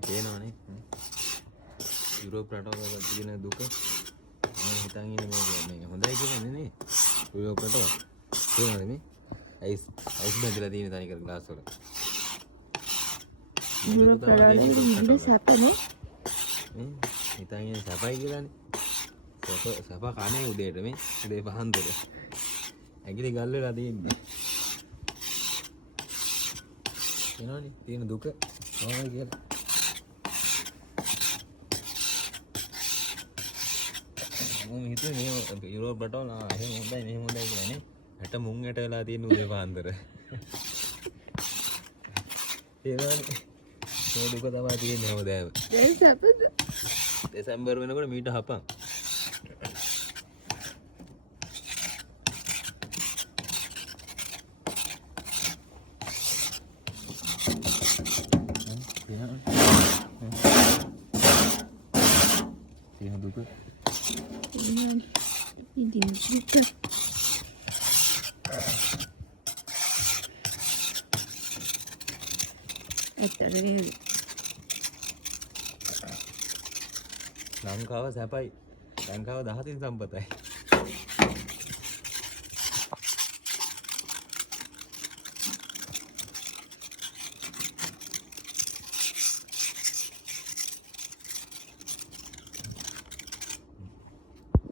පේනවනේ යුරෝප රටවල තියෙන දුක මම හිතන් ඉන්නේ මේ හොඳයි කියලා නේ යුරෝප රටවල තේරෙනවද මේ අයිස් බැඳලා තියෙන තනිකර ග්ලාස් වල යුරෝප රටවල ඉන්නේ සැපනේ හිතන් ඉන්නේ සැපයි කියලානේ සැප කන්නේ උදේට මේ උදේ පහන්තර ඇඟිලි ගල් වෙලා තියෙන්නේ එනවනේ තියෙන දුක මොනවද කියලා මම හිතුවේ මේ යුරෝප රටවල එහෙම හොඳයි මෙහෙම හොඳයි කියලා නේ හැට මුං ඇට වෙලා තියෙන උදේ පාන්දර ඒනවනේ මේ දුක තමයි තියෙන්නේ හැමදාම දැන් සැපද දෙසැම්බර් වෙනකොට මීට හපන් තියෙන දුක ඉතින් දුක ඇත්තටම ලංකාව සැපයි ලංකාව දහතින් සම්පතයි